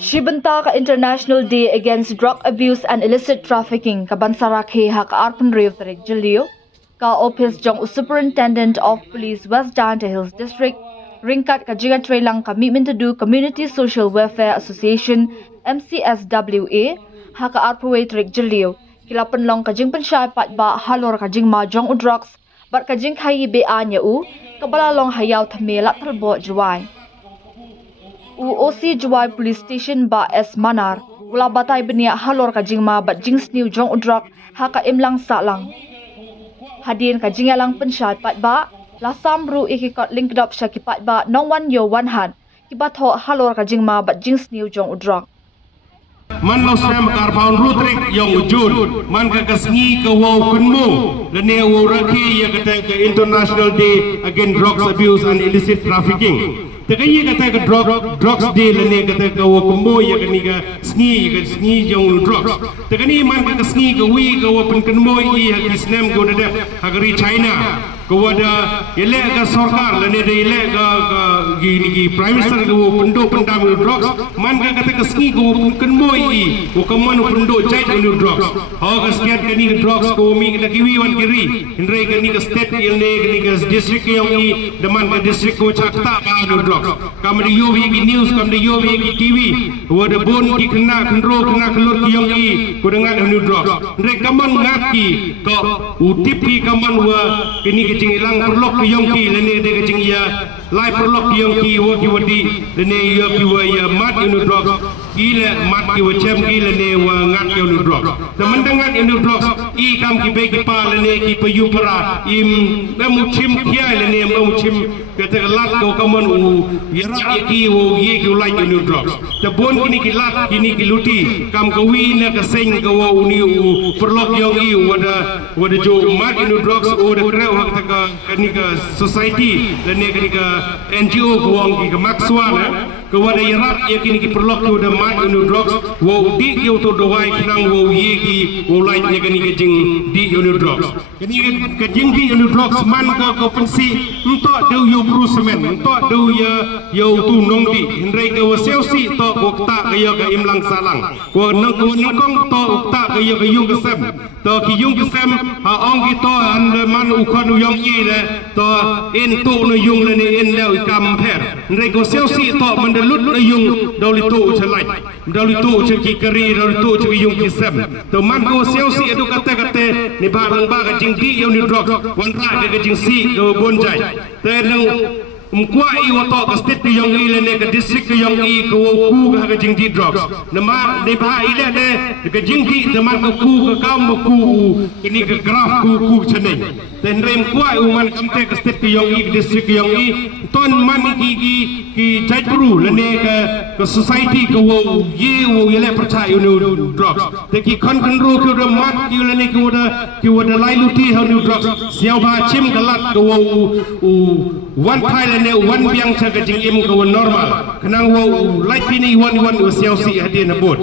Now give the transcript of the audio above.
Shibanta ka International Day Against Drug Abuse and Illicit Trafficking ka Bansara Kheha ka Arpan Rio Tarik Jalio ka Office Jong Superintendent of Police West Dante Hills District Ringkat ka Jinga Trailang Commitment to Do Community Social Welfare Association MCSWA ha ka Arpaway Tarik Jalio kilapan long ka Jing Pansyay Patba halor ka Jing Mahjong u drugs bat ka Jing Khayi Be Anya u kabalalong hayaw Thamela Talbo Jawai OC Jawai Police Station ba S Manar wala batay benia halor ka jingma bat jings new jong udrak ha ka imlang salang hadin ka jingalang pensyat pat ba la samru ikikot linked up sya kipat ba nong wan yo wan han kibatho halor ka jingma bat jings new jong udrak man lo sem karbaun rutrik yang ujul man ka kasngi ka wow kunmu lene wo rakhi ya kata ke International Day Against Drugs Abuse and Illicit Trafficking Tekaya kata ke drugs day lene kata ke wo kunmu ya kani ka sngi yang drugs tekani man ka sngi ka wi ka wo pen kunmu i ha kisnem go da hagari China ko wada ele ka sarkar lene de ele ka gi prime minister ko pendo pendam drugs man ka kata ke sngi ko kunmu i ko kaman pendo jai ko drugs ha ka sket kani drugs ko mi ka kiwi wan kiri indre kani ka state ele kani ka district yang i deman ka district ko chakta ba drugs kam di yowi ki news kam di yowi ki tv wada bon ki kena kendro kena kelur ki yang i ko dengan drugs indre kaman ngaki ko utipi kaman wa kini kecing ilang perlok ki yang ki lene de kecing ya lai perlok ki yang ki wo ki wadi lene ya ki wa ya mat drugs gila mat ki wa chem gila ne wa ngat ki drugs temendangan drugs i kam ki be ki pa lene ki payupara im bemu chim kia lene bemu chim kata lat ko kaman u yarak ki wo ye ki lai drugs te bon kini ki lat kini ki luti kam ka wi na ka seng ka wo uni u perlok yang i wada jo mat drugs o de kre wa ka kani ka society lene kani ka NGO ko wong ki ka makswa na ko wada yarak ye kini ki perlok ko de mat drugs wo di ki to do wai knang wo ye ki wo lai ne kani ka jing di drugs kani ka jing di drugs man ko pensi untuk deu yo brusemen untuk deu ya yo tu nong di hindrai ka wo selsi to ko ta ka yo ka imlang salang ko nang kong to ta ka yo ka yung ka sem to ki yung ka sem ha ong ki to an man u kon yong yi le to in tu no yung le ni in le kam pher hindrai ko selsi to man de lut le yung doli tu chelai doli tu cheki kari doli tu cheki yung ki sem to man ko selsi edu kata ni ba lang ba ka jing di yo ni drug wan ra ka jing si go bonjai te nang mkwa i wato ka state ki yong i le ne ka district ki yong i ko ku ka jing di drugs nama ne ba i le ne ka jing di de man ka ku ka kam ku ini ka graph ku chane te ndrem kwa u man kam te ka state ki yong i district ki yong i ton man ki jaipuru le ne ka society ko wo ye le percaya nu drugs te ki kon ro ko de mat ki le ne ki wada lai luti ha nu drugs siau ba chim ka lat ko wo one Thailand ne one biang cha ka jing im ko normal kenang wo lai pini one siau si hadin abot